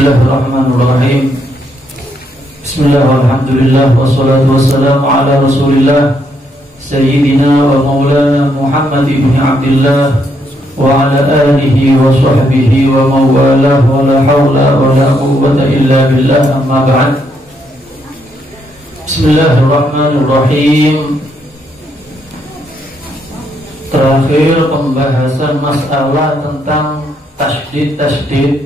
Bismillahirrahmanirrahim. Bismillah walhamdulillah wassalatu wassalamu ala rasulillah Sayyidina wa maulana Muhammad ibn Abdillah wa ala alihi wa sahbihi wa mawalah wa la hawla wa la quwwata illa billah, amma ba'd. Bismillahirrahmanirrahim. Terakhir pembahasan masalah tentang tasydid.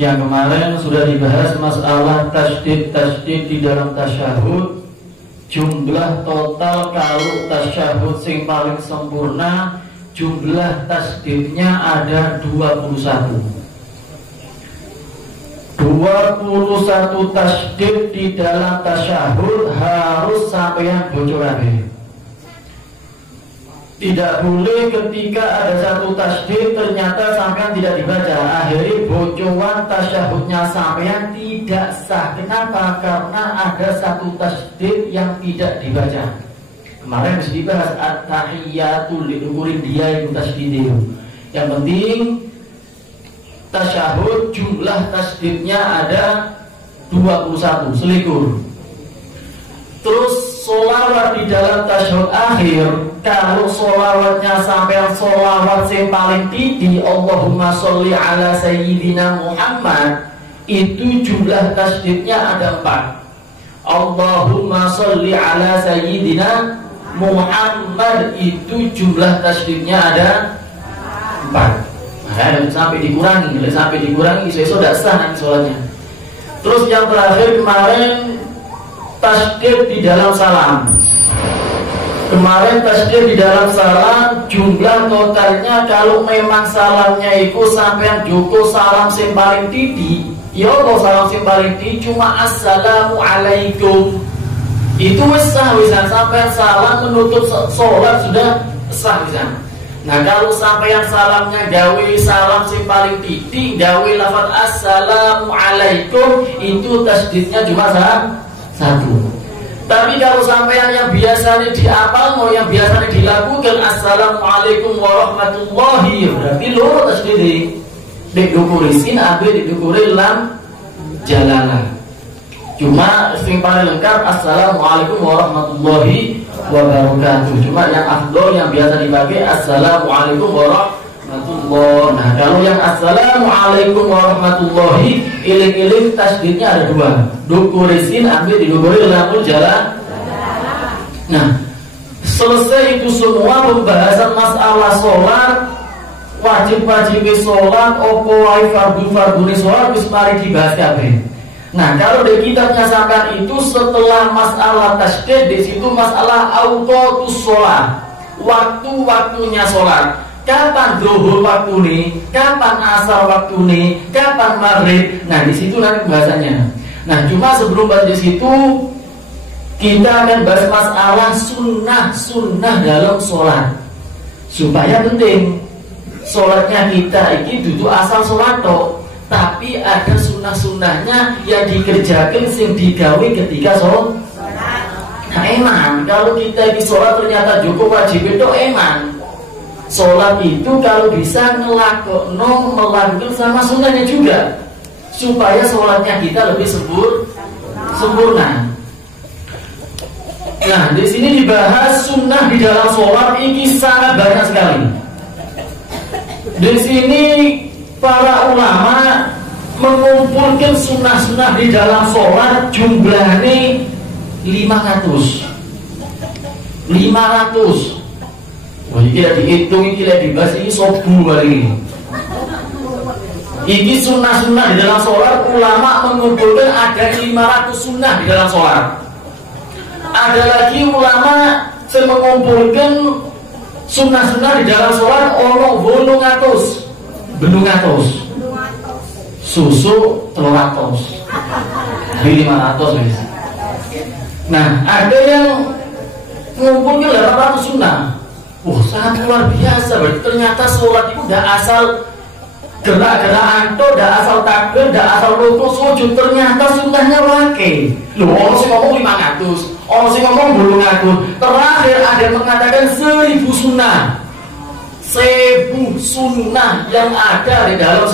Yang kemarin sudah dibahas masalah tasydid di dalam tasyahud. Jumlah total kalau tasyahud sing paling sempurna, jumlah tasydidnya ada 21. 21 tasydid di dalam tasyahud harus sampeyan bocorake. Tidak boleh ketika ada satu tasydid ternyata sampean tidak dibaca, akhirnya bocoran tasyahudnya sampean tidak sah. Kenapa? Karena ada satu tasydid yang tidak dibaca. Kemarin bisa dibahas at-tahiyyatul lidukurin dia itu tasydid. Yang penting tasyahud jumlah tasydidnya ada 21, selikur. Terus sholawat di dalam tasyahud akhir, kalau sholawatnya sampai sholawat yang paling tinggi, Allahumma sholli ala sayyidina Muhammad, itu jumlah tasydidnya ada 4. Allahumma sholli ala sayyidina Muhammad, itu jumlah tasydidnya ada 4. Nah, sampai dikurangi, saya sudah sah nanti sholatnya. Terus yang terakhir kemarin tasydid di dalam salam. Kemarin tasydid di dalam salam jumlah totalnya kalau memang salamnya itu sampean joko salam sing paling tinggi, ya apa salam sing paling tinggi cuma assalamualaikum. Itu wis sah wisan, sampean salam menutup sholat sudah sah wisan. Nah kalau sampean salamnya gawe salam sing paling tinggi, gawe lafaz assalamualaikum, itu tasydidnya cuma satu. Tapi kalau sampean yang biasanya diapal, mau yang biasanya dilakukan assalamualaikum warahmatullahi, berarti loro tasydid. Dikukuri sin abe dikukuri lam jalalah. Cuma sing paling lengkap assalamualaikum warahmatullahi wabarakatuh. Cuma yang afdol yang biasa dipakai assalamualaikum warahmatullahi. Nah kalau yang assalamualaikum warahmatullahi, iling-iling tasydidnya ada 2. Dukurisin ambil didukuri lamul jalan. Nah selesai itu semua pembahasan masalah sholat, wajib-wajib sholat, opo wae fardu-fardune sholat, wis mari dibahas kabeh. Nah kalau di kitabnya sampai itu setelah masalah tasydid, di situ masalah auqatus sholat, waktu-waktunya sholat. Kapan zuhur waktu nih, kapan asar waktu nih, kapan maghrib. Nah di situ nanti bahasanya. Nah cuma sebelum bahas di situ, kita akan bahas masalah sunnah dalam sholat. Supaya penting, sholatnya kita ini duduk asal sholat toh, tapi ada sunnahnya yang dikerjakan sing digawe ketika sholat. Nah eman, kalau kita di sholat ternyata cukup wajib itu eman. Sholat itu kalau bisa melakukan sama sunnahnya juga, supaya sholatnya kita lebih sempurna. Nah di sini dibahas sunnah di dalam sholat ini sangat banyak sekali. Di sini para ulama mengumpulkan sunnah di dalam sholat jumlahnya 500. Wah, ini tidak dihitung, ini tidak dibahas, ini sobu kali ini. Ini sunnah di dalam sholat, ulama mengumpulkan ada 500 sunnah di dalam sholat. Ada lagi ulama yang mengumpulkan sunnah di dalam sholat ono 800. Susu 300. Ini 500 guys. Nah, ada yang mengumpulkan 800 sunnah. Sangat luar biasa. Berarti ternyata sholat itu tidak asal gerak-gerak anto, tidak asal takbir, tidak asal rukuk sujud. Ternyata sunnahnya wakil. Orang sih ngomong 500, orang sih ngomong 800. Terakhir ada yang mengatakan 1000 sunnah. 1000 sunnah yang ada di dalam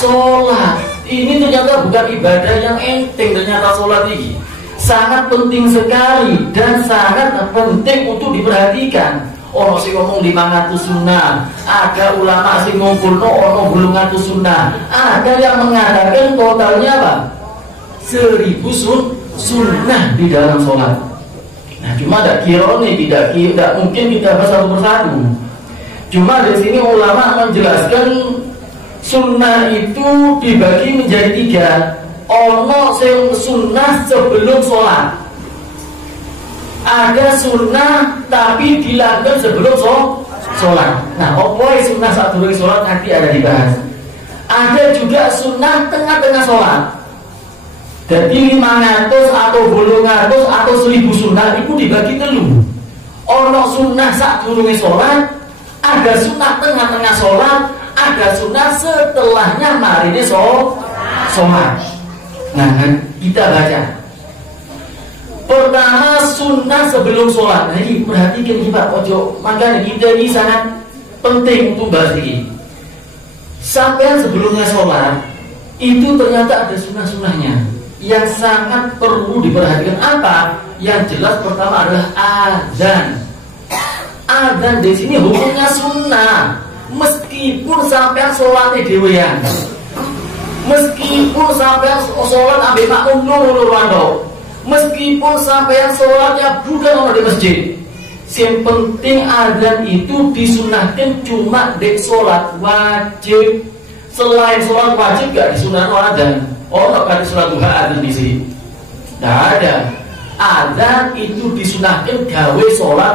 sholat. Ini ternyata bukan ibadah yang enteng. Ternyata sholat ini sangat penting sekali dan sangat penting untuk diperhatikan. Ono sing ngomong 500 sunnah, ada ulama sing ngumpulno ono 800 sunnah, ada yang mengatakan totalnya apa? 1000 sunnah di dalam sholat. Nah, cuma tidak mungkin kita bahas satu persatu. Cuma di sini ulama menjelaskan sunnah itu dibagi menjadi 3. Ono sing sunnah sebelum sholat. Ada sunnah tapi dilakukan sebelum sholat. Nah, apa sunnah saat dulu sholat nanti ada dibahas. Ada juga sunnah tengah-tengah sholat. Jadi 500 atau 800 atau 1000 sunnah itu dibagi 3. Ono sunnah saat dulu sholat, ada sunnah tengah-tengah sholat, ada sunnah setelahnya marine sholat. Nah, kita baca. Pertama sunnah sebelum sholat. Nah ini perhatikan kita ojo. Makanya kita ini sangat penting untuk bahas ini. Sampai sebelumnya sholat itu ternyata ada sunnah-sunnahnya yang sangat perlu diperhatikan. Apa? Yang jelas pertama adalah azan. Azan di sini hukumnya sunnah. Meskipun sampai sholatnya dewean, meskipun sampai sholat ambil makmum luru-luruan, meskipun sampai sholatnya bukan di masjid, yang penting azan itu disunahkan cuma di sholat wajib. Selain sholat wajib gak disunahkan azan. Oh, gak di sholat duha azan di sini. Tidak ada. Azan itu disunahkan gawe sholat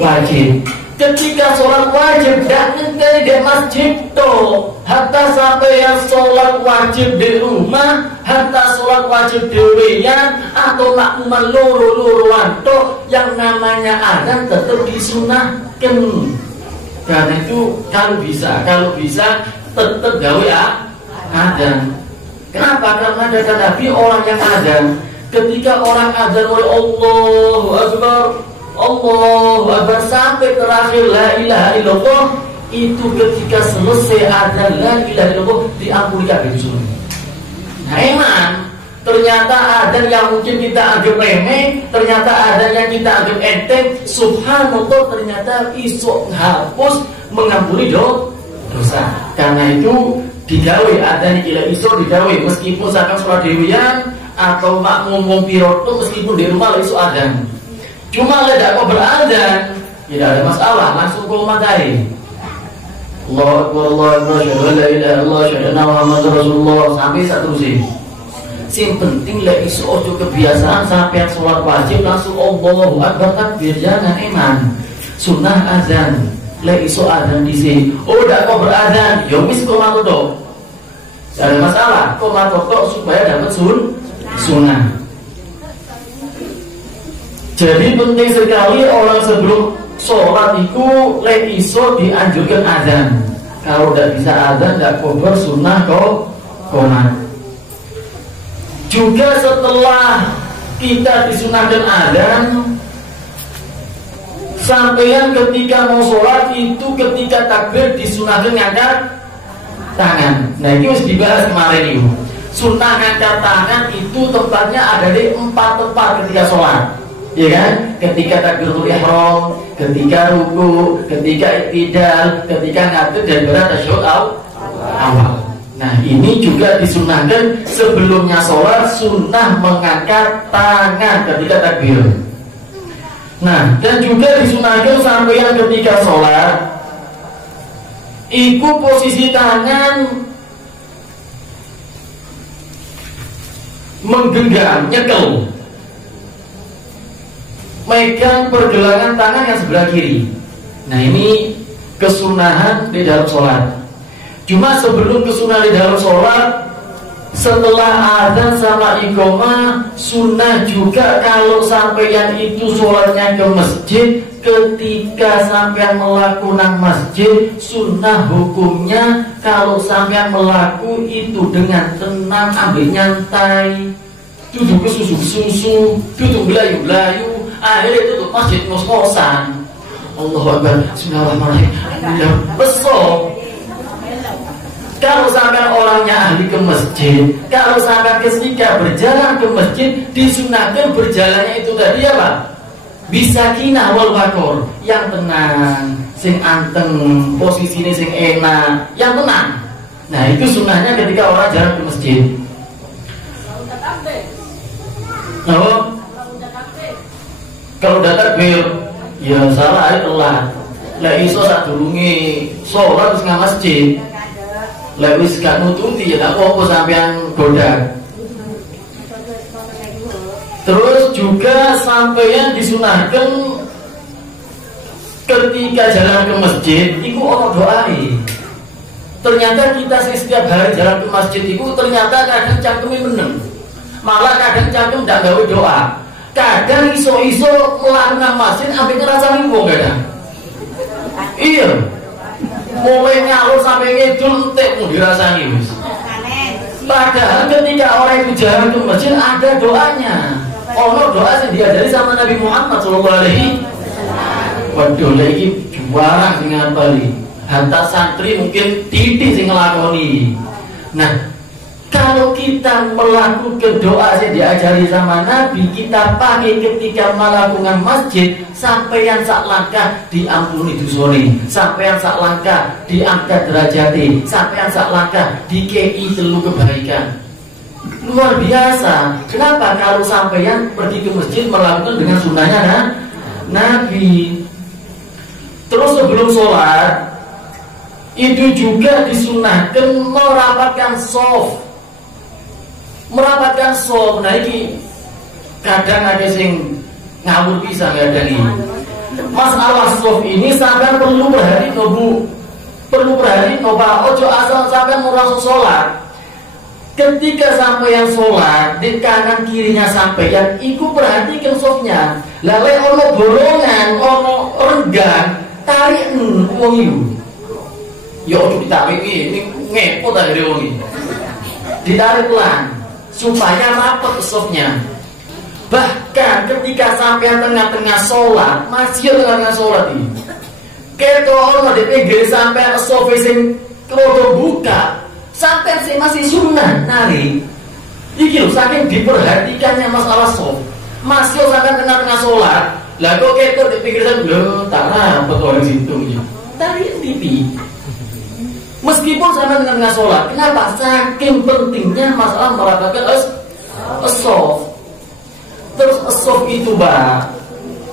wajib. Ketika sholat wajib dan ngenteni di masjid toh, hatta sampai yang sholat wajib di rumah, hatta sholat wajib dewean atau makmuman loro-loroan toh, yang namanya azan tetap disunahkan. Karena itu kalau bisa tetap gawe azan. Kenapa? Karena ada Nabi orang yang azan. Ketika orang azan oleh Allahu Akbar, Allahu Akbar sampai terakhir la ilaha illallah, itu ketika selesai azan la ilaha illallah diampuni kabeh dosa. Nah emang ternyata azan yang mungkin kita anggap remeh, ternyata azan yang kita anggap enteng, subhanallah ternyata iso hapus mengampuni dosa. Karena itu digawe azan ila iso digawe meskipun sampai sholat dewian atau makmum piroto meskipun di rumah iso azan. Cuma tidak mau berazan, tidak ada masalah, langsung komatai. Allahu Akbar, Allahu Akbar, syahadu la ilaha illallah, syahadu anna Muhammadar Rasulullah sampai seterusnya. Yang penting lah isu ojo kebiasaan sampai sholat wajib langsung Allahu Akbar takbir, jangan eman. Sunnah azan, lah isu azan di sini. Oh, tidak mau berazan, yomis komato dok. Tidak ada masalah, komato dok supaya dapat sunnah. Jadi penting sekali orang sebelum sholat itu le iso dianjurkan azan. Kalau tidak bisa azan, tidak kobar sunnah komat. Juga setelah kita disunahkan azan, sampeyan ketika mau sholat itu ketika takbir disunahkan ngangkat tangan. Nah itu harus dibahas kemarin itu. Sunnah ngangkat tangan itu tempatnya ada di 4 tempat ketika sholat. Ya kan? Ketika takbiratul ihram, ketika ruku, ketika iktidal, ketika ngatur dan tasyahud awal. Nah, ini juga disunahkan sebelumnya sholat sunnah mengangkat tangan ketika takbir. Nah, dan juga disunahkan sampai yang ketika sholat iku posisi tangan menggenggam, nyekel, megang pergelangan tangan yang sebelah kiri. Nah ini kesunahan di dalam sholat. Cuma sebelum kesunahan di dalam sholat, setelah azan sama iqamah, sunnah juga kalau sampeyan itu sholatnya ke masjid, ketika sampeyan melakukan masjid, sunnah hukumnya kalau sampeyan melaku itu dengan tenang, ambil nyantai, duduk ke susu, duduk belayu-belayu. Akhirnya itu masjid ngos-ngosan. Allahu Akbar, bismillahirrahmanirrahim, besok. Kalau sampai orangnya ahli ke masjid, kalau sampai ketika berjalan ke masjid, disunahkan berjalannya itu tadi apa? Bisa kinah wal wakor, yang tenang, sing anteng, posisinya sing enak, yang tenang. Nah itu sunnahnya ketika orang jalan ke masjid. Oh, kalau udah takbir, ya salah aja telat. Lah iso sak durunge sholat terus nang masjid. Lah wis gak nututi ya tak apa sampean goda. Terus juga sampeyan disunahkan ketika jalan ke masjid iku ono doae. Ternyata kita setiap hari jalan ke masjid itu ternyata kadang cangkeme meneng. Malah kadang cangkem ndak gawe doa. Kadang iso-iso melakukan masjid ambek ngrasani wong kadang. Iya. Mulai ngalur sampai ngidul entek mau dirasani wis. Padahal ketika orang itu jalan ke masjid ada doanya. Ono doa yang diajari sama Nabi Muhammad sallallahu alaihi wasallam. Waduh lagi juara sing ngapali. Hantar santri mungkin titik sing nglakoni. Nah, kalau kita melakukan doa yang diajari sama Nabi, kita pakai ketika melakukan masjid, sampeyan sak langkah diampuni dosane, sampeyan sak langkah diangkat derajate, sampeyan sak langkah dikei telu kebaikan. Luar biasa. Kenapa? Kalau sampeyan pergi ke masjid melakukan dengan sunnahnya kan? Nabi. Terus sebelum sholat itu juga disunahkan merapatkan shaf. Merapatkan shaf. Nah ini kadang ada sing ngawur bisa nggak ada nih. Masalah shaf ini sampean perlu berhari no bu, perlu berhari no pak. Ojo asal sampean mau langsung sholat. Ketika sampeyan sholat di kanan kirinya sampeyan, iku perhatikan shafnya. Lalu ono bolongan, ono renggang, tarik wong iku. Ya ojo ditarik ini ngepot dari wong iki. Ditarik pelan supaya rapat shafnya. Bahkan ketika sampean tengah-tengah sholat, masih tengah-tengah sholat ini, ketok ono di pinggir sampean shaf sing klodo buka. Sampai sih masih sunnah narik. Iki lho saking diperhatikannya masalah shaf. Masih sampai tengah-tengah sholat. Lah kok ketok di pinggir sana lho, tak rapat orang situ ya. Tarik pipi. Meskipun sampai tengah-tengah sholat, kenapa? Saking pentingnya masalah merapatkan shaf. Terus shaf itu bah,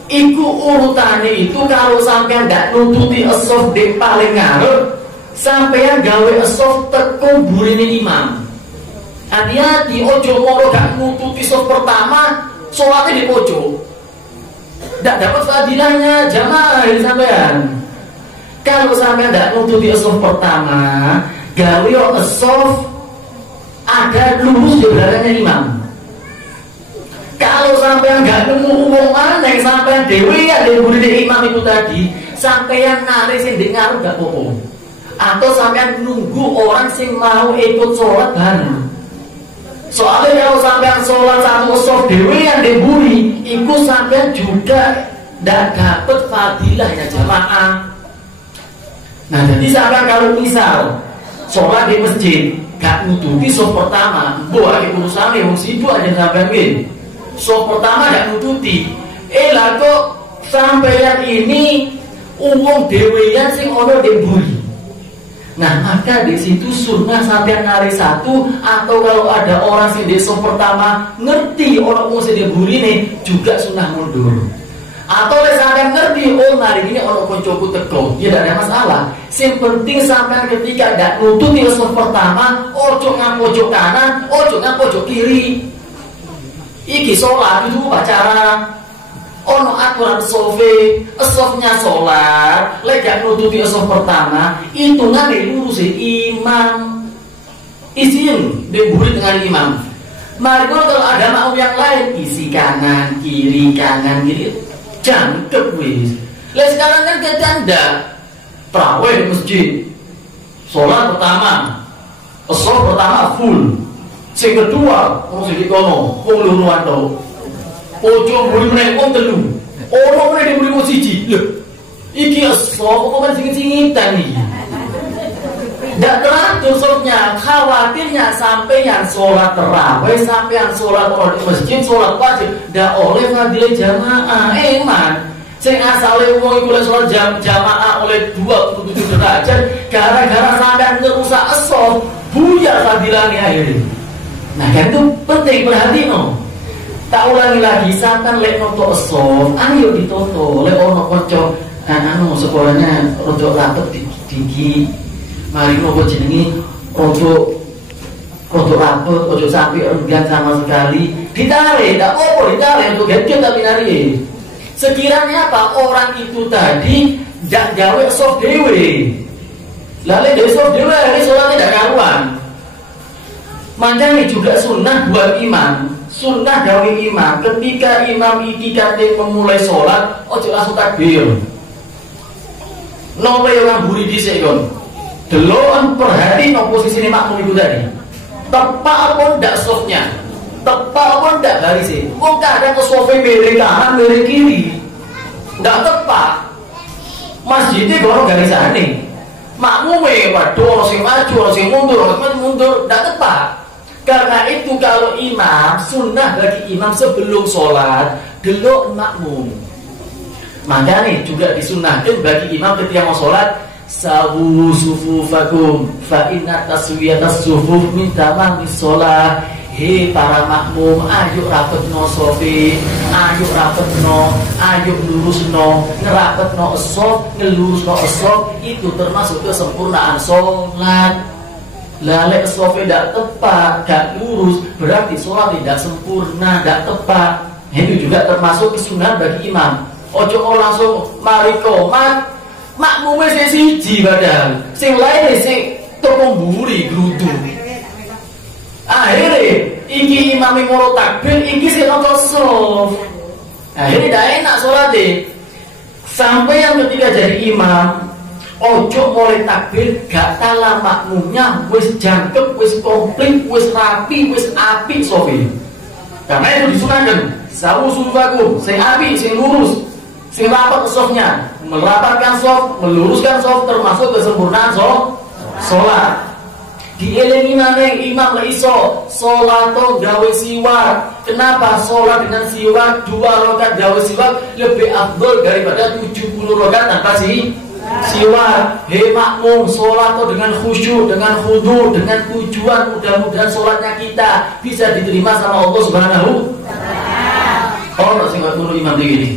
iku urutannya itu kalau sampai ndak nututi shaf di paling ngarep, sampeyan gawe shaf teko burine imam. Hati-hati ojo moro gak nututi shaf pertama, sholatnya di pojok. Ndak dapat fadilahnya jamaah ini sampeyan. Kalau sampeyan ndak nututi shaf pertama, gawe shaf ada lurus di belakangnya imam. Kalau sampeyan nggak nemu uang mana yang sampeyan dewi ya di burine imam itu tadi, sampeyan narik sing di ngarep gak apa-apa. Atau sampean nunggu orang sing mau ikut sholat bareng. Soalnya kalau sampean sholat satu shaf dewe yang diburi, itu sampean juga tidak dapat fadilahnya jamaah. Nah jadi sampean kalau misal sholat di masjid gak nututi shaf pertama, buat urusan yang sibuk aja sampean gini. Shaf pertama gak nututi, lah kok sampean ini umum dewean sing ono diburi. Nah maka di situ sunnah sampai nari satu, atau kalau ada orang sing di shaf pertama ngerti orang mau sedih burine juga sunnah mundur. Atau sampai ngerti oh nari ini orang koncoku teko, ya tidak ada masalah. Yang penting sampai ketika tidak nututi shaf pertama, ojo ngam pojok kanan, ojo ngam pojok kiri. Iki sholat itu pacara. Ono aturan sofe, shafnya sholat, lega nututi shaf pertama, itu nanti lurus imam, isin diburi dengan imam. Mari kalau ada makmum yang lain, isi kanan kiri, jangkep wis. Lah sekarang kan kita ndak terawih di masjid, sholat pertama, shaf pertama full, sing kedua, mau sedih kono, mau luruan tau. Ojo buri menekong telu, orang mulai diburi mau siji. Loh, iki shaf kok kan singit-singitan nih. Tidak teratur ngatur sholatnya, khawatirnya sampeyan sholat tarawih, sampeyan sholat di masjid, sholat wajib, ndak oleh fadilah jamaah. Eman, sing asale wong iku sholat jamaah oleh 27 derajat, gara-gara sampeyan ngerusak as-shaf, buyar fadilahnya akhirnya. Nah kan itu penting perhatian no. Tak ulangi lagi, sampeyan lek noto as-shaf, ayo ditoto, lek ono kanca sekolahnya rodok rapet tinggi. Mari nopo jenengi ojo rapet, ojo sampai enggan sama sekali. Ditarik, tak apa ditarik untuk gadget tapi nari. Sekiranya apa orang itu tadi tidak gawe soft dewe, lalu dewe soft dewe ini sholatnya tidak karuan. Makanya juga sunnah buat imam, sunnah gawe imam. Ketika imam iki kate memulai sholat, ojo langsung takbir. Nopo yang buri dhisik kon. Delon perhati no posisi ini makmum itu tadi. Tepak apa ndak softnya, tepak apa ndak garisnya. Wong kadang ke softnya miring kanan miring kiri, ndak tepak. Masjidnya kalau garisane, makmumnya waduh orang sing maju, orang sing mundur, ndak tepak. Karena itu kalau imam sunnah bagi imam sebelum sholat delok makmum. Makanya juga disunahkan bagi imam ketika mau sholat, sawu sufufakum fa inna taswiyatas sufuf min tamamis shalah. Hei para makmum, ayo rapetno sofi, ayo rapetno, ayo lurusno, ngerapetno as-shaf, ngelurusno as-shaf, itu termasuk kesempurnaan sholat. Lalek as-shaf tidak tepat, gak lurus, berarti sholat tidak sempurna, tidak tepat. Itu juga termasuk kesunahan bagi imam. Ojo langsung mari komat, makmumnya sing siji padahal sing lain sing terkumburi grudu. Akhirnya iki imam moro takbir, iki sing nonton shaf. Akhirnya tidak enak sholatnya. Sampai yang ketika jadi imam, ojo mulai takbir gak kalah makmumnya wis jangkep, wis komplit, wis rapi, wis apik sofi. Karena itu disunahkan sawu sufaku, sing apik, sing lurus, sing rapat shafnya, merapatkan shaf, meluruskan shaf, termasuk kesempurnaan sholat. Dielingi maneh imam la iso sholato gawe siwak. Kenapa sholat dengan siwak 2 rakaat gawe siwak lebih afdol daripada 70 rakaat tanpa siwak. Hei makmum, sholato dengan khusyuk, dengan khudu, dengan tujuan mudah-mudahan sholatnya kita bisa diterima sama Allah Subhanahu. Oh, sing ngono imam iki.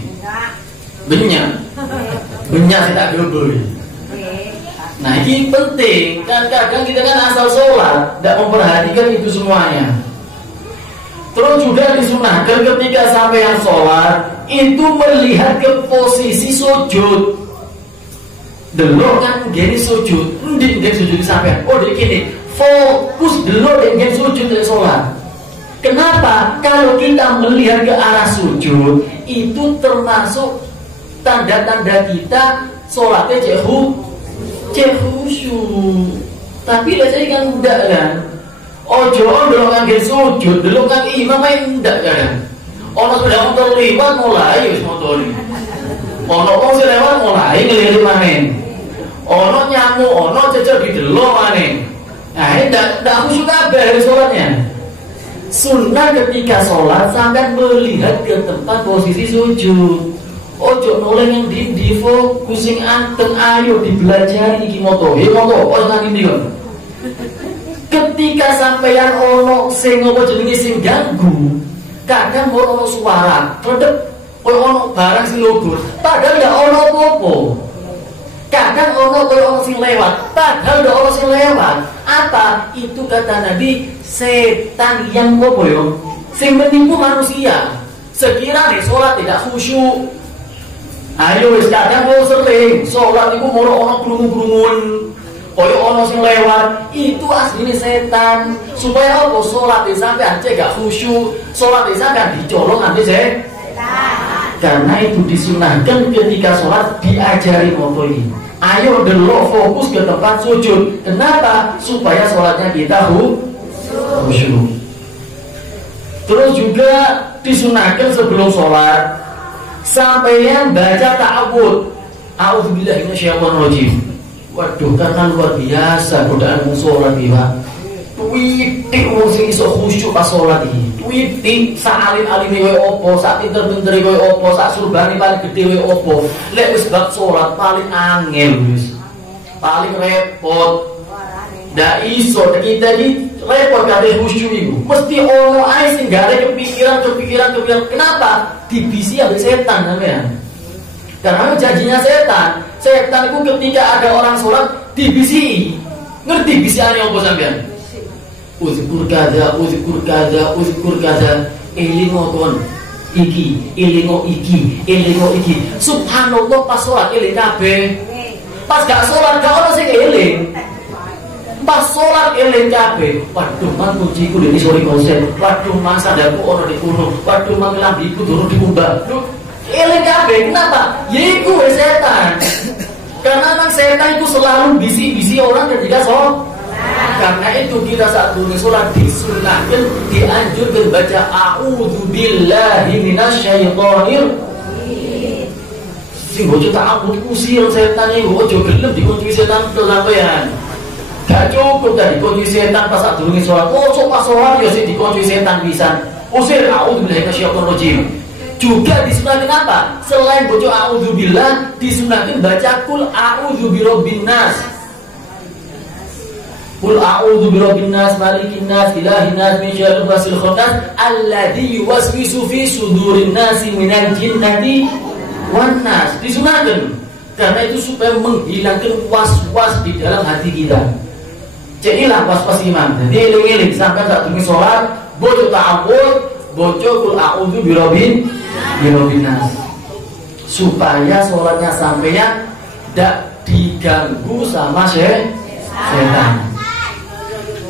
Benyak sih tak gerobol. Nah ini penting, kan kadang kita kan asal sholat, tidak memperhatikan itu semuanya. Terus juga disunahkan ketika sampai yang sholat itu melihat ke posisi sujud. Delok kan gini sujud, gini sujud sampai. Oh gini, fokus delok gini sujud dari sholat. Kenapa? Kalau kita melihat ke arah sujud, itu termasuk tanda-tanda kita sholatnya khusyuk. Tapi lah saya kan enggak kan. Ojo delok ngangge sujud, delok kang imam ae enggak kan. Ono sudah motor liwat mulai wis motori. Ono wong sing lewat mulai ngelirik maneh. Ono nyamuk, ono cecek didelok maneh. Nah, ini enggak khusyuk kabeh salatnya. Sunnah ketika sholat sampai melihat ke tempat posisi sujud. Ojo noleng yang di fokus sing anteng, ayo dibelajari iki moto. Oh nang ndi kon. Ketika sampeyan ono sing apa jenenge sing ganggu, kadang ono suara, redep koyo ono barang sing lubur, padahal ndak ono apa-apa. Kadang ono sing lewat, padahal ndak ono sing lewat. Apa? Itu kata Nabi, setan yang apa yo? Sing menipu manusia. Sekiranya sholat tidak khusyuk. Ayo wis kadang kok sering sholat iku moro ono krungu-krungun, koyo ono sing lewat, itu asline setan. Supaya apa sholat sampean cek gak khusyuk, sholat sampean dicolong nanti setan. Karena itu disunahkan ketika sholat diajari moto ini. Ayo delok fokus ke tempat sujud. Kenapa? Supaya sholatnya kita khusyuk. Terus juga disunahkan sebelum sholat sampeyan baca ta'awud. A'udzubillahi minasyaitonir rajim. Waduh, karena luar biasa godaan wong salat iki, Pak. Witik wong sing iso khusyuk pas salat iki. Witik sak alim-alime koyo apa, sak pinter-pintere koyo apa, sak surbane paling gedhe koyo apa. Lek wis bab salat paling angel wis. Paling repot. Ndak iso kita iki repot kabeh khusyuk iku. Mesti ono ae sing gare kepikiran. Kenapa? Dibisi ambek setan sampean. Karena janjinya setan. Setan itu ketika ada orang sholat dibisi. Ngerti bisiane apa sampean? Uzkur kada. Elingo kon. Elingo iki. Subhanallah pas sholat eling kabeh. Pas gak sholat gak ono sing eling. Pas sholat eling kabeh. Waduh, man kunciku dene sore konsen. Waduh, man sandaku ono di kono. Waduh, man lambiku durung dikumbah. Eling kabeh, kenapa? Yaiku setan. Karena memang setan itu selalu bisi-bisi orang ketika sholat. Karena itu kita saat turun sholat disunahkan, dianjurkan baca a'udzubillahi minasyaitonir. Sing bojo ta'awud kusir setan iku ojo gelem dikunci setan to sampean. Gak cukup tadi kunci setan pas saat turun sholat. Ojo pas sholat ya sing dikunci setan pisan. Usir a'udzubillahi minasyaitonir rajim. Juga disunahkan apa? Selain baca a'udzubillah, disunahkan baca kul a'udzu birabbin nas. Kul a'udzu birabbin nas, malikin nas, ilahin nas, min syarril wasil khannas, alladzi yuwaswisu fi sudurin nasi minal jinnati wan nas. Disunahkan karena itu supaya menghilangkan was-was di dalam hati kita. Jadilah was-was iman. Jadi eling-eling sampai saat demi sholat, baca ta'awudz, baca kul a'udzu birabbin nas, supaya sholatnya sampainya tidak diganggu sama setan.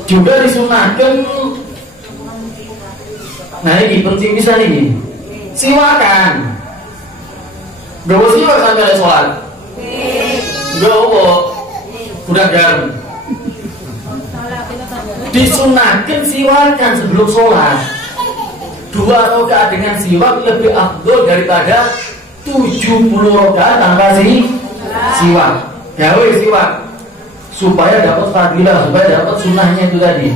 Juga disunahkan. Nah ini penting bisa nih, siwakan. Gak usah siwak sampai sholat. Gak apa, udah garam. Disunahkan siwakan sebelum sholat. 2 rakaat dengan siwak lebih afdol daripada 70 rakaat tanpa siwak. Gawe siwak supaya dapat fadilah, supaya dapat sunnahnya itu tadi.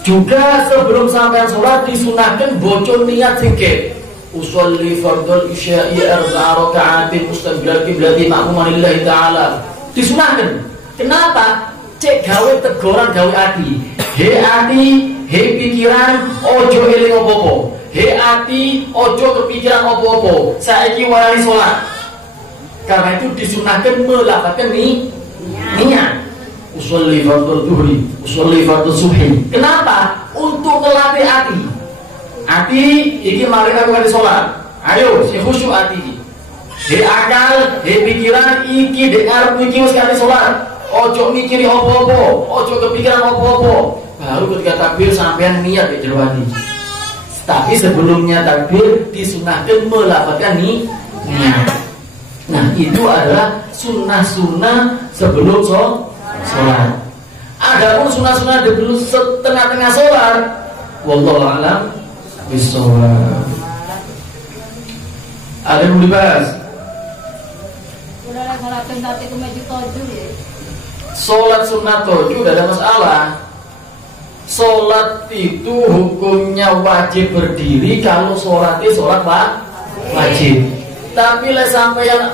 Juga sebelum sampai sholat disunahkan bocor niat singkit. Usolli fardhal isya'i 4 raka'atin mustaqbilal qiblati ma'muman lillahi ta'ala. Disunahkan. Kenapa? Cek gawe teguran gawe ati. He ati, he pikiran, ojo eling opo-opo. He ati, ojo kepikiran opo-opo. Saiki wali sholat. Karena itu disunahkan melafalkan niat. Usolli fardhu dhuhri, usolli fardhu subhi. Kenapa? Untuk melatih hati. Hati iki mari aku kali sholat. Ayo, si khusyuk hati. He akal, he pikiran iki dek ngarep iki wis kali sholat. Ojo mikiri opo-opo, ojo kepikiran opo-opo. Baru ketika takbir sampean niat di jero hati. Tapi sebelumnya takbir disunahkan melafalkan niat. Nah, itu adalah sunnah-sunnah sebelum sholat. Adapun sunnah-sunnah sebelum setengah-tengah sholat, wallahu a'lam bishawab. Ada yang mau dibahas? Sholat sunnah tujuh tidak ada masalah. Sholat itu hukumnya wajib berdiri kalau sholatnya sholat wajib. Tapi lah sampai yang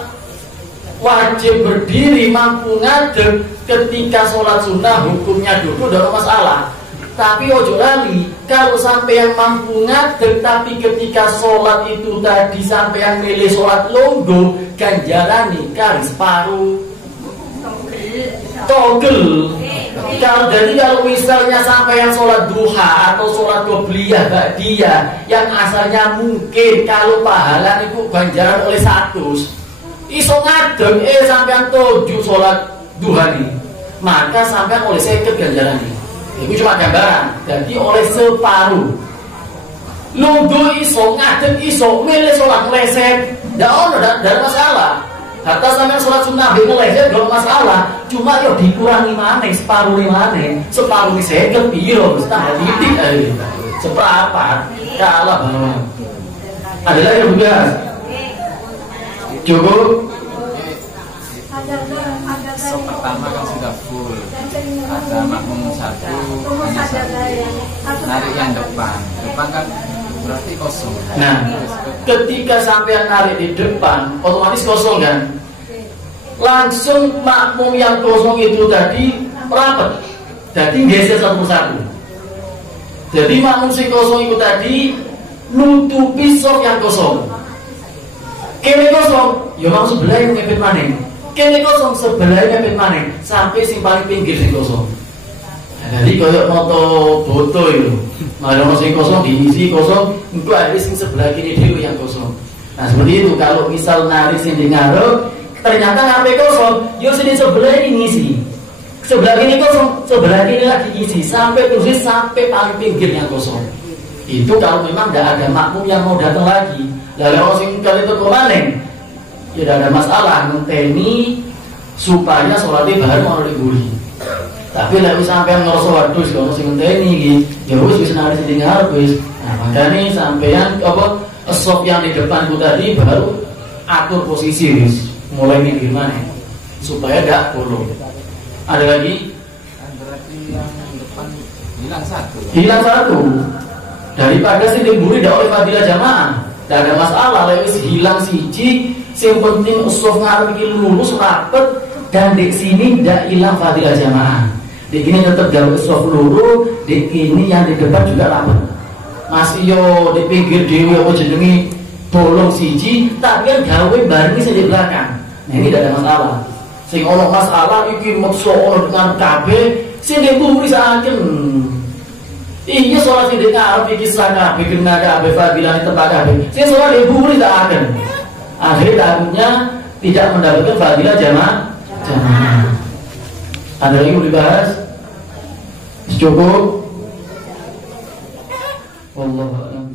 wajib berdiri mampu ngadeg ketika sholat sunnah hukumnya duduk tidak ada masalah. Tapi ojo lali kalau sampai yang mampu ngadeg tapi ketika sholat itu tadi sampai yang milih sholat longgo ganjaran nih kali separuh togel. Kalau misalnya sampai yang sholat duha atau sholat qobliyah ba'diyah yang asalnya mungkin kalau pahala itu ganjaran oleh 100 iso ngadeg sampai yang 7 sholat duha nih, maka sampai oleh 50 ganjaran nih. Itu cuma gambaran. Jadi oleh separuh. Lungguh iso ngadeg iso milih sholat leset tidak ada masalah. Kata sampean sholat sunnah meleset gak masalah. Cuma yo dikurangi maneh separuh maneh. Separuh ni 50 piro setengah titik ae. Seperempat kalah banget. Ada lagi yang begas? Cukup? pertama kan sudah full, ada makmum satu, hanya satu, narik yang depan kan berarti kosong. Nah, ketika sampai narik di depan, otomatis kosong kan? Langsung makmum yang kosong itu tadi rapat, jadi geser satu persatu. Jadi makmum si kosong itu tadi nutupi soft yang kosong. Kene kosong, ya mau sebelah yang ngepet maning. Kene kosong sebelah yang ngepet maning, sampai sing paling pinggir sing kosong. Nah, jadi koyok moto boto itu, malah sing kosong diisi kosong, itu ada sing sebelah kini dulu yang kosong. Nah seperti itu, kalau misal nari sing di ngarep, ternyata ngarepe kosong, yo sini sebelah ini ngisi. Sebelah kini kosong, sebelah kini lagi isi, sampai terus sampai paling pinggir yang kosong. Itu kalau memang tidak ada makmum yang mau datang lagi. Lalu orang sing kali itu kemarin, tidak ada masalah ngenteni supaya sholatnya baru mau diguri. Tapi lalu sampai ngerasa waduh kalau sing ngenteni iki, ya wis wis nari sing ngarep wis. Nah, makanya sampean apa sop yang di depan itu tadi baru atur posisi wis, mulai nih gimana supaya tidak bolong. Ada lagi? Berarti yang depan hilang satu. Hilang satu. Daripada sing diguri dak oleh fadilah jamaah. Tidak ada masalah, lewis hilang siji, yang penting usuf ngarep iki lurus rapet dan di sini tidak hilang fadilah jamaah. Di sini tetap gawe usuf lurus, di sini yang di depan juga rapet. Masih yo di pinggir dewe apa jenenge bolong siji, tapi kan gawe bareng sing di belakang. Nah ini tidak ada masalah. Sing ono masalah iki maksa ono dengan kabeh, sing diburi saken. Iya sholat sing ngarep iki sana bikin kabeh fadilah tempat kabeh. Sing sholat diburi tak akan. Akhir takutnya tidak mendapatkan fadilah jamaah. Ada lagi mau dibahas? Cukup. Wallahu a'lam.